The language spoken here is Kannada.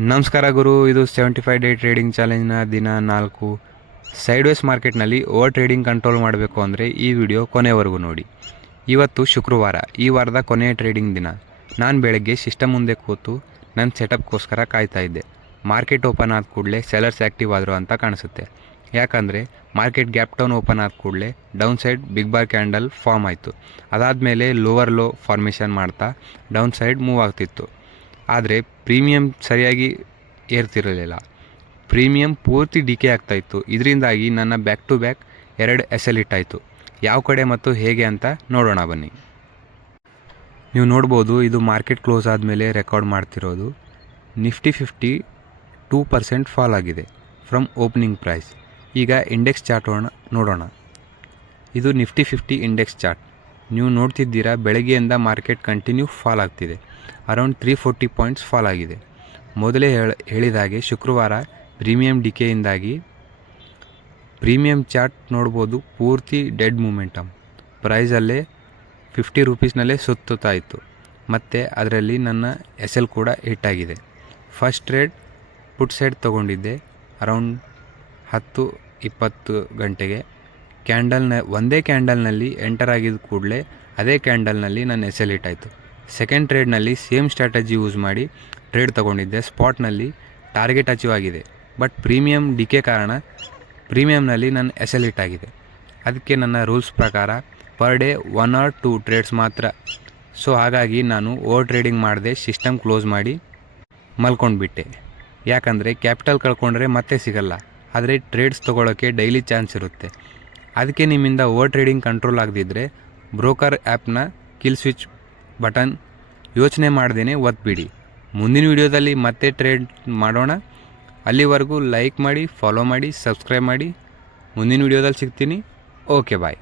ನಮಸ್ಕಾರ ಗುರು, ಇದು 75 ಡೇ ಟ್ರೇಡಿಂಗ್ ಚಾಲೆಂಜ್ನ ದಿನ 4. ಸೈಡ್ವೇಸ್ ಮಾರ್ಕೆಟ್ನಲ್ಲಿ ಓವರ್ ಟ್ರೇಡಿಂಗ್ ಕಂಟ್ರೋಲ್ ಮಾಡಬೇಕು ಅಂದರೆ ಈ ವಿಡಿಯೋ ಕೊನೆವರೆಗೂ ನೋಡಿ. ಇವತ್ತು ಶುಕ್ರವಾರ, ಈ ವಾರದ ಕೊನೆಯ ಟ್ರೇಡಿಂಗ್ ದಿನ. ನಾನು ಬೆಳಗ್ಗೆ ಸಿಸ್ಟಮ್ ಮುಂದೆ ಕೂತು ನನ್ನ ಸೆಟಪ್ಗೋಸ್ಕರ ಕಾಯ್ತಾ ಇದ್ದೆ. ಮಾರ್ಕೆಟ್ ಓಪನ್ ಆದ ಕೂಡಲೇ ಸೆಲರ್ಸ್ ಆ್ಯಕ್ಟಿವ್ ಆದರು ಅಂತ ಕಾಣಿಸುತ್ತೆ. ಯಾಕಂದರೆ ಮಾರ್ಕೆಟ್ ಗ್ಯಾಪ್ ಡೌನ್ ಓಪನ್ ಆದ ಕೂಡಲೇ down side big bar candle form ಆಯಿತು. ಅದಾದಮೇಲೆ ಲೋವರ್ ಲೋ ಫಾರ್ಮೇಷನ್ ಮಾಡ್ತಾ ಡೌನ್ ಸೈಡ್ ಮೂವ್ ಆಗ್ತಿತ್ತು. ಆದರೆ ಪ್ರೀಮಿಯಂ ಸರಿಯಾಗಿ ಏರ್ತಿರಲಿಲ್ಲ. ಪ್ರೀಮಿಯಂ ಪೂರ್ತಿ ಡಿಕೆ ಆಗ್ತಾಯಿತ್ತು. ಇದರಿಂದಾಗಿ ನನ್ನ ಬ್ಯಾಕ್ ಟು ಬ್ಯಾಕ್ 2 SL ಇಟ್ಟಾಯಿತು. ಯಾವ ಕಡೆ ಮತ್ತು ಹೇಗೆ ಅಂತ ನೋಡೋಣ ಬನ್ನಿ. ನೀವು ನೋಡ್ಬೋದು, ಇದು ಮಾರ್ಕೆಟ್ ಕ್ಲೋಸ್ ಆದಮೇಲೆ ರೆಕಾರ್ಡ್ ಮಾಡ್ತಿರೋದು. ನಿಫ್ಟಿ 50 2% ಫಾಲ್ ಆಗಿದೆ ಫ್ರಮ್ ಓಪನಿಂಗ್ ಪ್ರೈಸ್. ಈಗ ಇಂಡೆಕ್ಸ್ ಚಾರ್ಟ್ ನೋಡೋಣ. ಇದು ನಿಫ್ಟಿ 50 ಇಂಡೆಕ್ಸ್ ಚಾರ್ಟ್. ನೀವು ನೋಡ್ತಿದ್ದೀರಾ, ಬೆಳಗ್ಗೆಯಿಂದ ಮಾರ್ಕೆಟ್ ಕಂಟಿನ್ಯೂ ಫಾಲ್ ಆಗ್ತಿದೆ. ಅರೌಂಡ್ 340 ಪಾಯಿಂಟ್ಸ್ ಫಾಲ್ ಆಗಿದೆ. ಮೊದಲೇ ಹೇಳಿದ ಹಾಗೆ ಶುಕ್ರವಾರ ಪ್ರೀಮಿಯಂ ಡಿಕೆಯಿಂದಾಗಿ ಪ್ರೀಮಿಯಂ ಚಾರ್ಟ್ ನೋಡ್ಬೋದು, ಪೂರ್ತಿ ಡೆಡ್ ಮೂಮೆಂಟಮ್. ಪ್ರೈಸಲ್ಲೇ 50 ರೂಪೀಸ್ನಲ್ಲೇ ಸುತ್ತುತ್ತಾ ಇತ್ತು. ಮತ್ತು ಅದರಲ್ಲಿ ನನ್ನ SL ಕೂಡ ಹಿಟ್ಟಾಗಿದೆ. ಫಸ್ಟ್ ಟ್ರೇಡ್ ಪುಟ್ ಸೈಡ್ ತೊಗೊಂಡಿದ್ದೆ ಅರೌಂಡ್ 10-20 ಗಂಟೆಗೆ. ಒಂದೇ ಕ್ಯಾಂಡಲ್ನಲ್ಲಿ ಎಂಟರ್ ಆಗಿದ್ದ ಕೂಡಲೇ ಅದೇ ಕ್ಯಾಂಡಲ್ನಲ್ಲಿ ನನ್ನ SL ಹಿಟ್ಟಾಯಿತು. ಸೆಕೆಂಡ್ ಟ್ರೇಡ್ನಲ್ಲಿ ಸೇಮ್ ಸ್ಟ್ರಾಟಜಿ ಯೂಸ್ ಮಾಡಿ ಟ್ರೇಡ್ ತೊಗೊಂಡಿದ್ದೆ. ಸ್ಪಾಟ್ನಲ್ಲಿ ಟಾರ್ಗೆಟ್ ಅಚೀವ್ ಆಗಿದೆ, ಬಟ್ ಪ್ರೀಮಿಯಂ ಡಿಕೆ ಕಾರಣ ಪ್ರೀಮಿಯಂನಲ್ಲಿ ನನ್ನ SL ಹಿಟ್ಟಾಗಿದೆ. ಅದಕ್ಕೆ ನನ್ನ ರೂಲ್ಸ್ ಪ್ರಕಾರ ಪರ್ ಡೇ 1 or 2 ಟ್ರೇಡ್ಸ್ ಮಾತ್ರ. ಸೊ ಹಾಗಾಗಿ ನಾನು ಓವರ್ ಟ್ರೇಡಿಂಗ್ ಮಾಡದೆ ಸಿಸ್ಟಮ್ ಕ್ಲೋಸ್ ಮಾಡಿ ಮಲ್ಕೊಂಡ್ಬಿಟ್ಟೆ. ಯಾಕಂದರೆ ಕ್ಯಾಪಿಟಲ್ ಕಳ್ಕೊಂಡ್ರೆ ಮತ್ತೆ ಸಿಗಲ್ಲ, ಆದರೆ ಟ್ರೇಡ್ಸ್ ತೊಗೊಳ್ಳೋಕ್ಕೆ ಡೈಲಿ ಚಾನ್ಸ್ ಇರುತ್ತೆ. ಅದಕ್ಕೆ ನಿಮ್ಮಿಂದ ಓವರ್ ಟ್ರೇಡಿಂಗ್ ಕಂಟ್ರೋಲ್ ಆಗದಿದ್ದರೆ ಬ್ರೋಕರ್ ಆ್ಯಪ್ನ ಕಿಲ್ ಸ್ವಿಚ್ ಬಟನ್ ಯೋಚನೆ ಮಾಡ್ದೇ ಒತ್ಬಿಡಿ. ಮುಂದಿನ ವಿಡಿಯೋದಲ್ಲಿ ಮತ್ತೆ ಟ್ರೇಡ್ ಮಾಡೋಣ. ಅಲ್ಲಿವರೆಗೂ ಲೈಕ್ ಮಾಡಿ, ಫಾಲೋ ಮಾಡಿ, ಸಬ್ಸ್ಕ್ರೈಬ್ ಮಾಡಿ. ಮುಂದಿನ ವಿಡಿಯೋದಲ್ಲಿ ಸಿಗ್ತೀನಿ. ಓಕೆ, ಬಾಯ್.